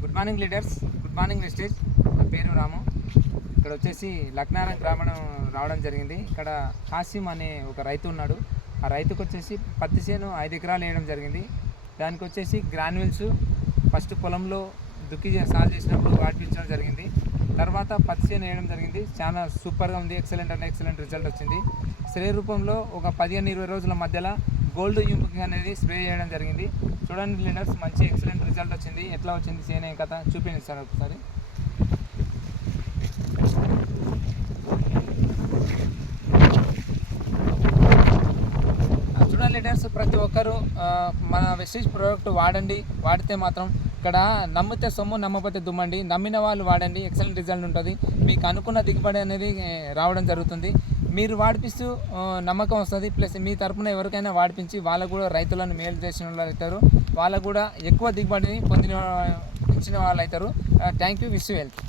Good morning leaders, good morning wastage. నా పేరు రాము. ఇక్కడ వచ్చేసి లక్నారం గ్రామం రావడం జరిగింది. ఇక్కడ హాసిం అనే ఒక రైతు ఉన్నాడు. ఆ రైతుకు వచ్చేసి పత్తి చేను 5 ఎకరాలు వేయడం జరిగింది. దానికి వచ్చేసి గ్రాన్యుల్స్ ఫస్ట్ పొలంలో దుక్కి సాగు చేసినప్పుడు వాడిపించడం జరిగింది. తర్వాత పత్తి చేను వేయడం జరిగింది. చాలా సూపర్గా ఉంది, ఎక్సలెంట్ రిజల్ట్ వచ్చింది. స్ప్రే రూపంలో ఒక 15-20 రోజుల మధ్యలో గోల్డ్ యూంపుకి అనేది స్ప్రే చేయడం జరిగింది. చూడండి లీడర్స్, మంచి ఎక్సలెంట్ రిజల్ట్ వచ్చింది. ఎట్లా వచ్చింది చేనే కథ చూపించాను ఒకసారి. చూడండి లీడర్స్, ప్రతి ఒక్కరూ మన వెస్టేజ్ ప్రోడక్ట్ వాడండి. వాడితే మాత్రం ఇక్కడ నమ్మితే సొమ్ము, నమ్మకపోతే దుమ్మండి. నమ్మిన వాళ్ళు వాడండి, ఎక్సలెంట్ రిజల్ట్ ఉంటుంది. మీకు అనుకున్న దిగుబడి అనేది రావడం జరుగుతుంది. మీరు వాడిపిస్తూ నమ్మకం వస్తుంది. ప్లస్ మీ తరపున ఎవరికైనా వాడిపించి వాళ్ళకు కూడా రైతులను మేలు చేసిన వాళ్ళు అవుతారు. వాళ్ళకు కూడా ఎక్కువ దిగుబడిని ఇచ్చిన వాళ్ళు అవుతారు. Thank you. Wish you health.